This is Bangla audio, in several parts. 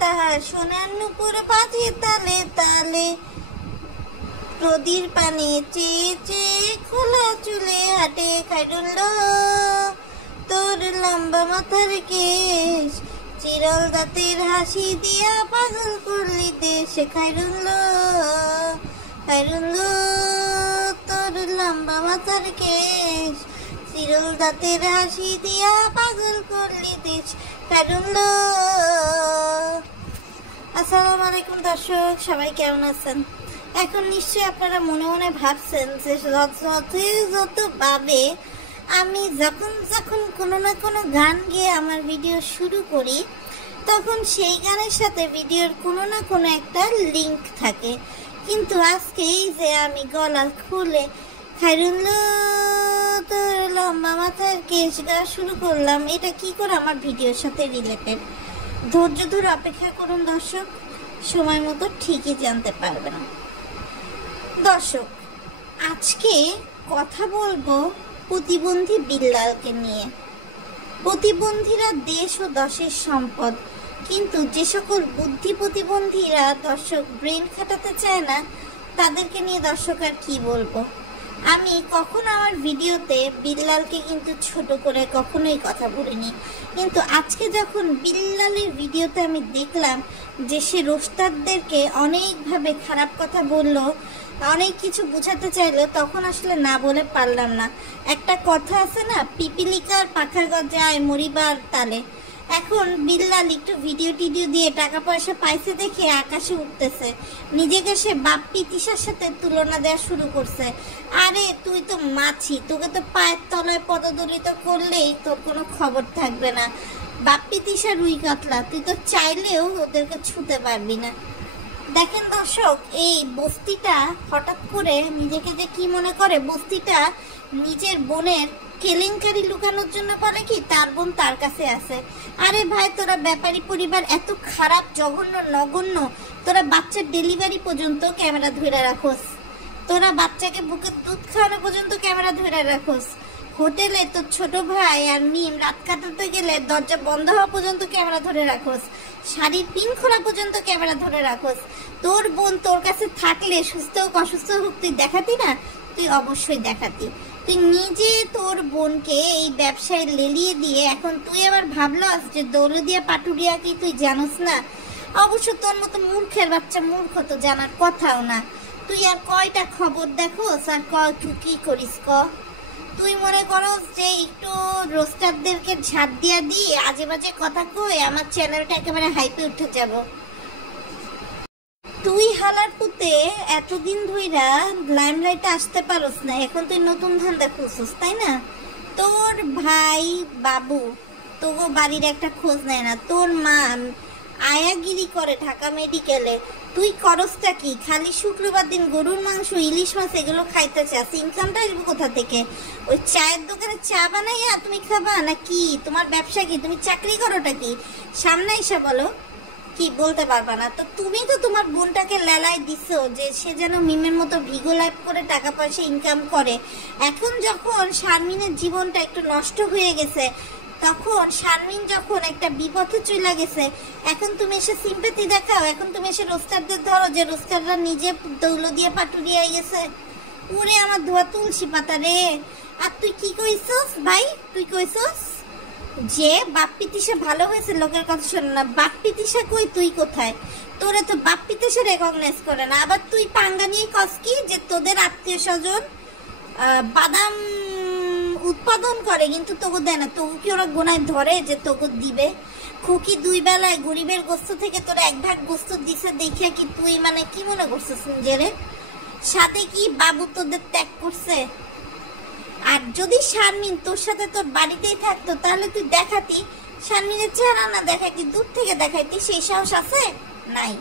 তাহার সোনার নুপুর পাছে তালে তালে, নদীর পানে চেয়ে চেয়ে খোলা চুলে হাঁটে খাইরুল্লো। তোর লম্বা মাথার কেশ, চিরল দাঁতের হাসি দিয়া পাগল করলি দেশ খাইরুল্লো। খাইরুল্লো তোর লম্বা মাথার কেশ, চিরল দাঁতের হাসি দিয়া পাগল করলি দেশ খাইরুল্লো। আসসালামু আলাইকুম দর্শক, সবাই কেমন আছেন? এখন নিশ্চয়ই আপনারা মনে মনে ভাবছেন যে যতভাবে আমি যখন কোনো না কোনো গান গেয়ে আমার ভিডিও শুরু করি, তখন সেই গানের সাথে ভিডিওর কোনো না কোনো একটা লিঙ্ক থাকে। কিন্তু আজকে এই যে আমি গলা খুলে খাইরুল্লো তোর লম্বা মাথার কেশ গাওয়া শুরু করলাম, এটা কি করে আমার ভিডিওর সাথে রিলেটেড? ধৈর্য ধরে অপেক্ষা করুন দর্শক, সময় মতো ঠিকই জানতে পারবেন। দর্শক, আজকে কথা বলবো প্রতিবন্ধী বিল্লালকে নিয়ে। প্রতিবন্ধীরা দেশ ও দশের সম্পদ, কিন্তু যে সকল বুদ্ধি প্রতিবন্ধীরা দর্শক ব্রেন খাটাতে চায় না, তাদেরকে নিয়ে দর্শক আর কি বলবো। আমি কখনো আমার ভিডিওতে বিল্লালকে কিন্তু ছোট করে কখনোই কথা বলিনি, কিন্তু আজকে যখন বিল্লালের ভিডিওতে আমি দেখলাম যে সে রোস্টারদেরকে অনেকভাবে খারাপ কথা বললো, অনেক কিছু বোঝাতে চাইলো, তখন আসলে না বলে পারলাম না। একটা কথা আছে না, পিপিলিকার পাখার গজায় মরিবার তালে। এখন বিল্লাল একটু ভিডিও টিডিও দিয়ে টাকা পয়সা পাইছে দেখে আকাশে উঠতেছে, নিজেকে সে বাপ্পি তিশার সাথে তুলনা দেওয়া শুরু করছে। আরে তুই তো মাছি, তোকে তো পায়ের তলায় পদদলিত করলেই তোর কোনো খবর থাকবে না। বাপ্পি তিশা রুই কাতলা, তুই তো চাইলেও ওদেরকে ছুতে পারবি না। দেখেন দর্শক, এই বস্তিটা হঠাৎ করে নিজেকে যে কি মনে করে, বস্তিটা নিজের বোনের কেলেঙ্কারি লুকানোর জন্য বলে কি তার বোন তার কাছে আছে। আরে ভাই, তোরা ব্যাপারী পরিবার এত খারাপ, জঘন্য, নগণ্য, তোরা বাচ্চার ডেলিভারি পর্যন্ত ক্যামেরা ধরে রাখোস, তোরা বাচ্চাকে বুকের দুধ খাওয়ানো পর্যন্ত ক্যামেরা ধরে রাখোস, হোটেলে তোর ছোট ভাই আর মিম রাত কাটাতে গেলে দরজা বন্ধ হওয়া পর্যন্ত ক্যামেরা ধরে রাখোস, শাড়ির পিন খোলা পর্যন্ত ক্যামেরা ধরে রাখোস। তোর বোন তোর কাছে থাকলে সুস্থ হোক অসুস্থ হোক তুই দেখাতি না? তুই অবশ্যই দেখাতি। তুই নিজে তোর বোনকে এই ব্যবসায় লেলিয়ে দিয়ে এখন তুই আবার ভাবলাস যে দৌলদিয়া পাটুরিয়া কি তুই জানোস না? অবশ্য তোর মতো মূর্খের বাচ্চা মূর্খ তো জানার কথাও না। তুই আর কয়টা খবর দেখোস আর কি করিস ক? তুই মনে করস যে একটু রোস্টারদেরকে ঝাড় দিয়া দিয়ে আজে বাজে কথা কই আমার চ্যানেলটা একেবারে হাইপে উঠে যাব। তুই হালার পুতে এতদিন ধইরা লাইমলাইটে আসতে পারস না, এখন তুই নতুন ধান্দা খুঁজছিস তাই না? তোর ভাই বাবু তোগো বাড়ির একটা খোঁজ নেয় না, তোর মা আয়াগিরি করে ঢাকা মেডিকেলে, তুই করসটা কি? খালি শুক্রবার দিন গরুর মাংস, ইলিশ মাছ এগুলো খাইতে চাস, ইনকামটা আসবে কোথা থেকে? ওই চায়ের দোকানে চা বানাইয়া তুমি খাবা না কি? তোমার ব্যবসা কি? তুমি চাকরি করোটা কি? সামনে এসে বলো, কি বলতে পারবা না? তো তুমি তো তোমার বোনটাকে লেলায় দিছো যে সে যেন মিমের মতো ভিগো লাইফ করে টাকা পয়সা ইনকাম করে। এখন যখন শারমিনের জীবনটা একটু নষ্ট হয়ে গেছে, তখন শারমিন যখন একটা বিপথে চলে গেছে, এখন তুমি এসে সিম্পেথি দেখাও, এখন তুমি এসে রোস্টারদের ধরো যে রোস্টাররা নিজে দৌলদিয়া পাটুরিয়া গেছে। ওরে আমার ধোয়া তুলসী পাতা রে! আর তুই কি কইছস ভাই? তুই কইছস যে বাপ্পি তিশা ভালো হয়েছে, লোকের কথা শোনো না। বাপ্পি তিশা কই, তুই কোথায়? তোরে তো বাপ্পি তিশা রেকগনাইজ করে না। আবার তুই পাঙ্গা নিয়ে কস কি যে তোদের আত্মীয় স্বজন বাদাম উৎপাদন করে কিন্তু তোকে দেয় না? তোকে কি ওরা গোনায় ধরে যে তোকে দিবে? খুকি দুই বেলায় গরিবের গোস্ত থেকে তোরা এক ভাগ গোস্ত দিছে দেখিয়া কি তুই মানে কি মনে করছিস নিজেরে? সাথে কি বাবু তোদের ত্যাগ করছে? আর যদি শারমিন তোর সাথে তোর বাড়িতেই থাকতো তাহলে তুই দেখাতি, শারমিনের চেহারা না দেখাইতি, দূর থেকে দেখাইতি, সেই সাহস আছে? নাই।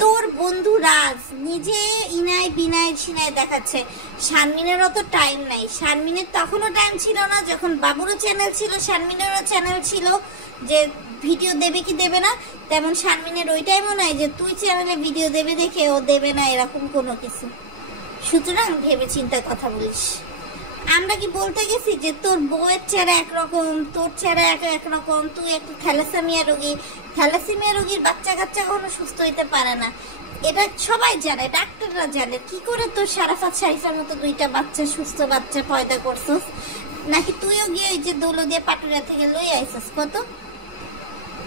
তোর বন্ধু রাজ নিজে ইনায় বিনায় সিনায় দেখাচ্ছে। শারমিনের অত টাইম নাই। শারমিনের তখনও টাইম ছিল না যখন বাবুরও চ্যানেল ছিল, শারমিনেরও চ্যানেল ছিল, যে ভিডিও দেবে কি দেবে না। তেমন শারমিনের ওই টাইমও নাই যে তুই চ্যানেলে ভিডিও দেবে দেখে ও দেবে না, এরকম কোনো কিছু। সুতরাং ভেবে চিন্তা কথা বলিস। আমরা কি বলতে গেছি যে তোর বউয়ের চেহারা একরকম, তোর চেহারা একরকম, তুই একটা থ্যালাসেমিয়া রোগীর বাচ্চা কাচ্চা কখনো সুস্থ হইতে পারে না, এটা সবাই জানে, ডাক্তাররা জানে। কি করে তোর শারাফাত শারিফার মতো 2টা বাচ্চা, সুস্থ বাচ্চা পয়দা করছিস? নাকি তুইও গিয়ে ওই যে দৌলদিয়া পাটুরিয়া থেকে লই আইছিস? কত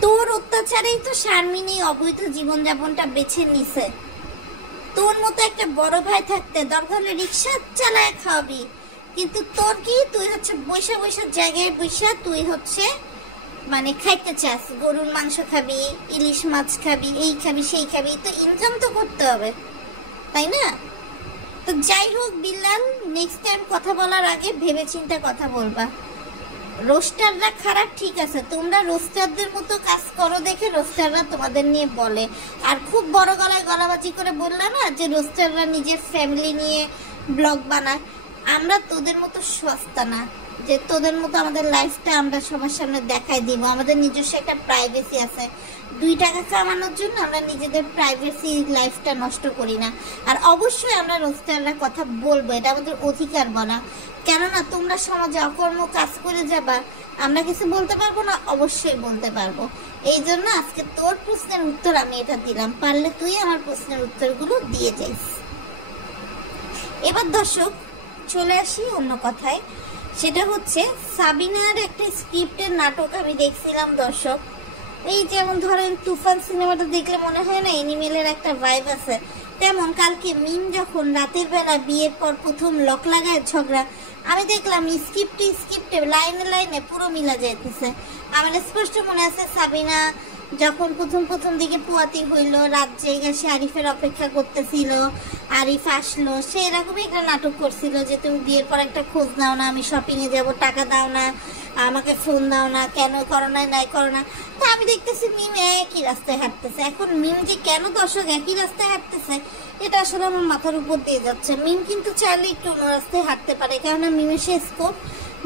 তোর অত্যাচারেই তো শারমিন এই অবৈধ জীবনযাপনটা বেছে নিছে। তোর মতো একটা বড় ভাই থাকতে দরকার হলে রিক্সা চালায় খাওয়াবি, কিন্তু তোর কি, তুই হচ্ছে বৈশা জায়গায় বৈশা তুই হচ্ছে মানে খাইতে চাস, গরুর মাংস খাবি, ইলিশ মাছ খাবি, এই খাবি সেই খাবি, তো ইনকাম তো করতে হবে, তাই না? তো যাই হোক বিল্লাল, নেক্সট টাইম কথা বলার আগে ভেবে চিন্তে কথা বলবা। রোস্টাররা খারাপ ঠিক আছে, তোমরা রোস্টারদের মতো কাজ করো দেখে রোস্টাররা তোমাদের নিয়ে বলে। আর খুব বড় গলায় গলাবাজি করে বললে না যে রোস্টাররা নিজের ফ্যামিলি নিয়ে ব্লগ বানায়, আমরা তোদের মতো সস্তা না যে তোদের মতো আমাদের লাইফটা আমরা সবার সামনে দেখাই দিব। আমাদের নিজস্ব একটা প্রাইভেসি আছে, 2 টাকা কামানোর জন্য আমরা নিজেদের প্রাইভেসি লাইফটা নষ্ট করি না। আর অবশ্যই আমরা রোস্টাররা কথা বলবো, এটা আমাদের অধিকার বলা। কেননা তোমরা সমাজে অকর্ম কাজ করে যাবা, আমরা কিছু বলতে পারবো না? অবশ্যই বলতে পারবো। এই জন্য আজকে তোর প্রশ্নের উত্তর আমি এটা দিলাম, পারলে তুই আমার প্রশ্নের উত্তরগুলো দিয়ে যাইস। এবার দর্শক চলে আসি অন্য কথায়, সেটা হচ্ছে সাবিনার একটা স্ক্রিপ্টের নাটক আমি দেখছিলাম দর্শক। এই যেমন ধরেন তুফান সিনেমাটা দেখলে মনে হয় না এনিমেলের একটা ভাইব আছে, তেমন কালকে মিম যখন রাতের বেলা বিয়ের পর প্রথম লক লাগায় ঝগড়া, আমি দেখলাম স্ক্রিপ্টে লাইনে পুরো মিলা যাইতেছে। আমার স্পষ্ট মনে আছে সাবিনা যখন প্রথম দিকে পুয়াতি হইলো, রাত জায়গা সে আরিফের অপেক্ষা করতেছিল, আরিফ আসলো, সে এরকমই একটা নাটক করছিল যে তুমি বিয়ের পর একটা খোঁজ নাও না, আমি শপিংয়ে যাব, টাকা দাও না, আমাকে ফোন দাও না, কেন করো না, নাই করো না। তো আমি দেখতেছি মিম একই রাস্তায় হাঁটতেছে। এখন মিম যে কেন দর্শক একই রাস্তায় হাঁটতেছে এটা আসলে আমার মাথার উপর দিয়ে যাচ্ছে। মিম কিন্তু চাইলে একটু অন্য রাস্তায় হাঁটতে পারে, কেননা মিমের সে স্কোপ,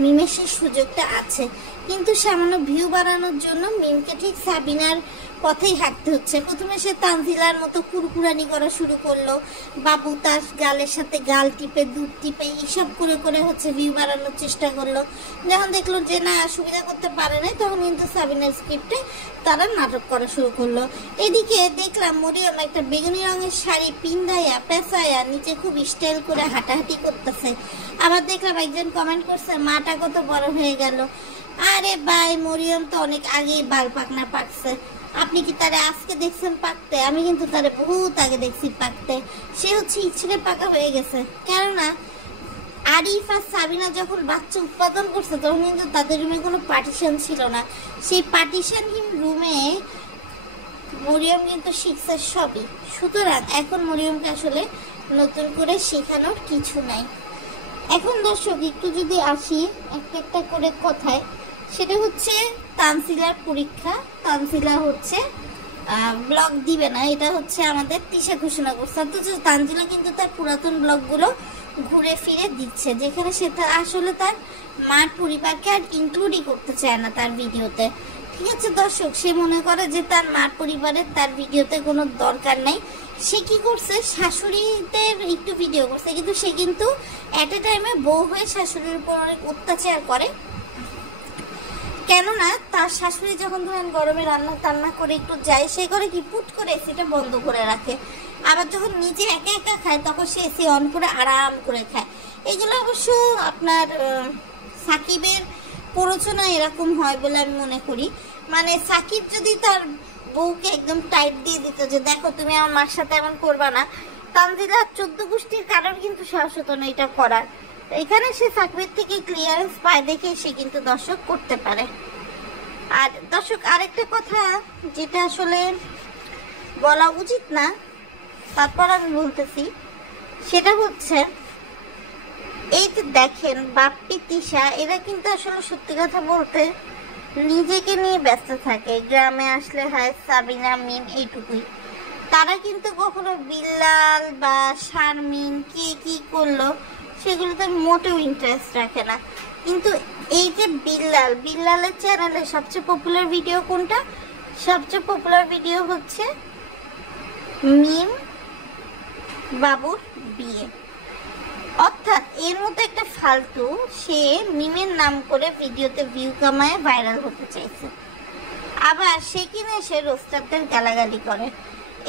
মিমের সেই সুযোগটা আছে, কিন্তু সামান্য ভিউ বাড়ানোর জন্য মিমকে ঠিক সাবিনার পথেই হাঁটতে হচ্ছে। প্রথমে সে তানজিলার মতো কুরকুরানি করা শুরু করলো, বাবু তার গালের সাথে গাল টিপে দুধ টিপে এইসব করে হচ্ছে ভিউ বাড়ানোর চেষ্টা করলো। যখন দেখলো যে না সুবিধা করতে পারে না, তখন কিন্তু সাবিনার স্ক্রিপ্টে তারা নাটক করা শুরু করলো। এদিকে দেখলাম মরিয়ম একটা বেগুনি রঙের শাড়ি পিন্দাইয়া পেঁচাইয়া নিচে খুব স্টাইল করে হাঁটাহাঁটি করতেছে। আবার দেখলাম একজন কমেন্ট করছে মাটা কত বড় হয়ে গেল। আরে ভাই, মরিয়ম তো অনেক আগেই বাল পাকনা পাকছে, আপনি কি তারে আজকে দেখছেন পাকতে? আমি কিন্তু তারে বহুত আগে দেখছি পাকতে। সে হচ্ছে ইচ্ছে পাকা হয়ে গেছে, কেননা আরিফ আর সাবিনা যখন বাচ্চা উৎপাদন করছে তখন কিন্তু তাদের রুমে কোনো পার্টিশন ছিল না। সেই পার্টিশনহীন রুমে মরিয়ম কিন্তু শিখছে সবই। সুতরাং এখন মরিয়মকে আসলে নতুন করে শেখানোর কিছু নাই। এখন দর্শক একটু যদি আসি একটা করে কথায়, সেটা হচ্ছে তানজিলার পরীক্ষা। তানজিলা হচ্ছে ব্লগ দিবে না, এটা হচ্ছে আমাদের তিশা ঘোষণা করছে। অথচ তানজিলা কিন্তু তার পুরাতন ব্লগগুলো ঘুরে ফিরে দিচ্ছে, যেখানে সে আসলে তার মার পরিবারকে আর ইনক্লুডই করতে চায় না তার ভিডিওতে। ঠিক আছে দর্শক, সে মনে করে যে তার মার পরিবারের তার ভিডিওতে কোনো দরকার নেই। সে কি করছে, শাশুড়িদের একটু ভিডিও করছে, কিন্তু সে কিন্তু এট এ টাইমে বউ হয়ে শাশুড়ির উপর অনেক অত্যাচার করে। কেননা তার শাশুড়ি যখন ধরেন গরমে রান্না টান্না করে একটু যায়, সে করে কি পুট করে এসিটা বন্ধ করে রাখে। আবার যখন নিজে একা একা খায় তখন সে এসি অন করে আরাম করে খায়। এগুলো অবশ্য আপনার সাকিবের প্ররোচনা এরকম হয় বলে আমি মনে করি। মানে সাকিব যদি তার বউকে একদম টাইট দিয়ে দিত যে দেখো তুমি আমার মার সাথে এমন করবা না, তানজিলা 14 গোষ্ঠীর কারণ কিন্তু সাহস হতো না এটা করার। এখানে সে সাকিবের থেকে ক্লিয়ারেন্স পায় দেখে সে কিন্তু দর্শক করতে পারে। আর দর্শক আরেকটা কথা যেটা আসলে বলা উচিত না, তারপর আমি বলতেছি, সেটা হচ্ছে এই যে দেখেন বাপ্পি তিশা, এরা কিন্তু আসলে সত্যি কথা বলতে নিজেকে নিয়ে ব্যস্ত থাকে। গ্রামে আসলে হয় সাবিনা মিম এইটুকুই, তারা কিন্তু কখনো বিল্লাল বা শারমিন কে কি করলো সেগুলোতে মোটেও ইন্টারেস্ট রাখে না। কিন্তু এই যে বিল্লালের চ্যানেলে সবচেয়ে পপুলার ভিডিও কোনটা? সবচেয়ে পপুলার ভিডিও হচ্ছে মিম বাবুর বিয়ে। অর্থাৎ এর মতো একটা ফালতু, সে মিমের নাম করে ভিডিওতে ভিউ কামায় ভাইরাল হতে চাইছে, আবার সে কিনা সে রোস্টারদের গালাগালি করে।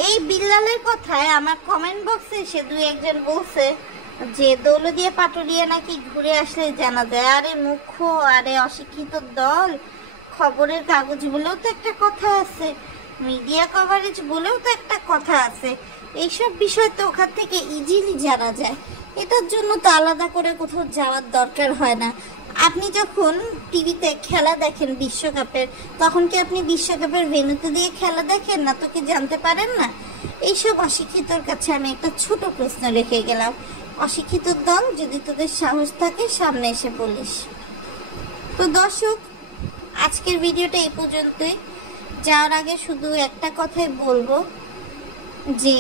এই বিল্লালের কথায় আমার কমেন্ট বক্সে সে দুই একজন বলছে যে দৌলতদিয়া পাটুরিয়া নাকি ঘুরে আসলে জানা যায়। আরে মূর্খ, আরে অশিক্ষিত দল, খবরের কাগজ বলেও তো একটা কথা আছে, মিডিয়া কভারেজ বলেও তো একটা কথা আছে। এইসব বিষয় তো ওখান থেকে ইজিলি জানা যায়, এটার জন্য তো আলাদা করে কোথাও যাওয়ার দরকার হয় না। আপনি যখন টিভিতে খেলা দেখেন বিশ্বকাপের, তখন কি আপনি বিশ্বকাপের ভেন্যুতে দিয়ে খেলা দেখেন না? তো কি জানতে পারেন না? এইসব অশিক্ষিতর কাছে আমি একটা ছোট প্রশ্ন রেখে গেলাম, অশিক্ষিত দল, যদি তোদের সাহস থাকে সামনে এসে বলিস। তো দর্শক, আজকের ভিডিওটা এই পর্যন্তই। যাওয়ার আগে শুধু একটা কথাই বলবো যে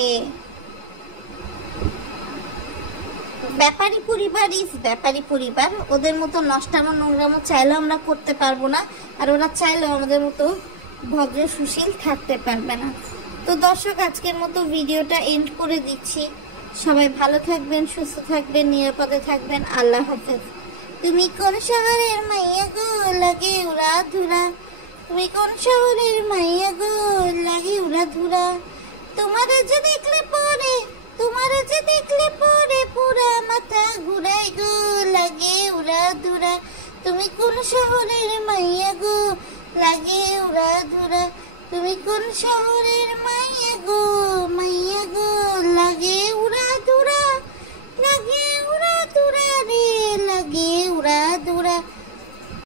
ব্যাপারী পরিবার ইজ ব্যাপারী পরিবার, ওদের মতো নষ্টামো নোংরামো চাইলেও আমরা করতে পারবো না, আর ওরা চাইলেও আমাদের মতো ভদ্র সুশীল থাকতে পারবে না। তো দর্শক, আজকের মতো ভিডিওটা এন্ড করে দিচ্ছি। সবাই ভালো থাকবেন, সুস্থ থাকবেন, নিরাপদে থাকবেন। আল্লাহ হাফেজ। তুমি কোন শহরের মাইয়া গো, লাগে উড়া ধুরা? তুমি কোন শহরের মাইয়া গো, লাগে উড়া ধুরা? তোমারে যে দেখলে পরে, তোমারে যে দেখলে পরে পুরা মাথা ঘুরাই গো, লাগে উড়া ধুরা? তুমি কোন শহরের মাইয়া গো, লাগে উড়া ধুরা? তুমি কোন শহরের মাইয়া গো, মাইয়া গো?